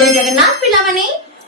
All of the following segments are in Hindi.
जय जगन्नाथ पिला माने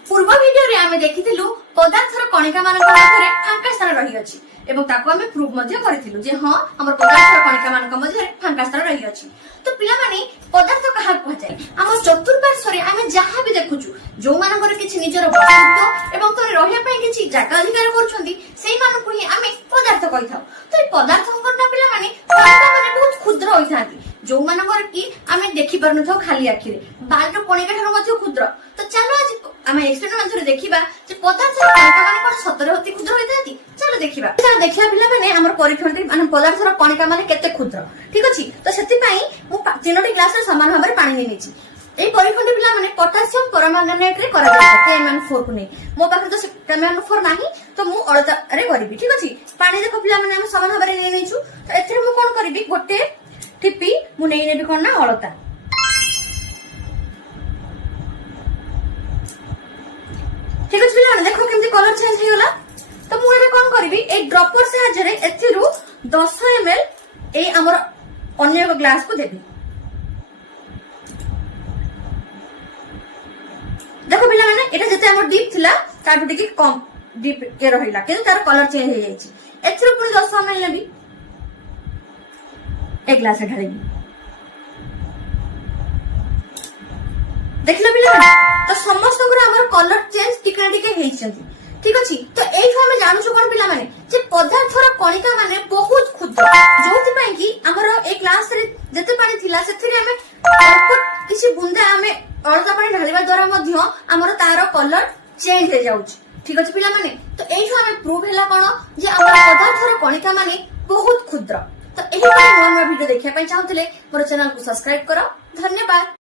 पूर्व वीडियो रे आमे देखिथिलु पदार्थर कणिका मानक मध्यरे फांका स्थान रही अछि एवं ताको आमे प्रूफ मध्य करिथिलु जे हां हमर पदार्थर कणिका मानक मध्यरे फांका स्थान रही अछि। तो पिला माने पदार्थ कहा को जाय हमर चतुर्पार्श्व रे आमे जहां भी देखुछु जो मानकर किछि निजर वस्तु एवं तोरे रहिया पय किछि जागा अधिकार करछन्ती सेही मानकु ही आमे पदार्थ कहिथाउ। तो ए पदार्थंकर ना पिला माने कणिका माने बहुत क्षुद्र होइथांती जो मानकर की आमे देखि परनु थाउ खाली आखि रे बालर कणिका ठर मध्य क्षुद्र। तो चलो आज आमे एक्सपेरिमेंट मध्यरे देखिबा जे पदार्थर कणिका माने कोन सतरे होती क्षुद्र होइथांती। चलो देखिबा देखिया पिला माने हमर परीक्षणटी माने पदार्थर कणिका माने केते क्षुद्र ठीक अछि। तो सेति पई मु तीनोटी ग्लास रे समान भाबरे पानी नै नेछि। ए परीक्षणटी पिला माने पोटेशियम परमांगनेट रे करा जाय KMN4 को नै मो पाखरे तो KMN4 नाही तो मु अलता रे करबी ठीक अछि। पानी देखो पिला माने हम समान भाबरे नै नेछु। तो एथरे मु कोन करबी गोटे टिपी मु नै नेबी कोन ना अलता ठीक अछि। पिला देखो केमती कलर चेंज हे गला। तो मु एबे कोन करबी ए ड्रॉपर से हजरे एथिरु 10 ml ए हमर अन्य एक ग्लास को देबी। देखो पिला माने एटा जते हमर डीप थिला ताटु टिके कम डीप के रहिला किंतु तार कलर चेंज हे जायछि। एथिरु पुनी 10 ml नेबी एक ग्लास ढालिबी देखला पिला तो समस्त हमर कलर चेंज टिके टिके हेइछन्ती ठीक अछि। तो एइठो हम जानू छु कोन पिला माने जे पदार्थर कणिका माने बहुत क्षुद्र जोथि पय कि हमर एक ग्लास रे जते पानी थिला सेथिरे हमें अल्प किछि बुंदा हमें अलता पानी ढालिबा द्वारा मध्य हमर तार कलर चेंज हे जाउछ ठीक अछि पिला माने। तो एइठो हमें प्रूफ हैला कोन जे हमर पदार्थर कणिका माने बहुत क्षुद्र। तो एही पय नोन वीडियो देखिया पय चाहतले मोर चैनल को सब्सक्राइब करो। धन्यवाद।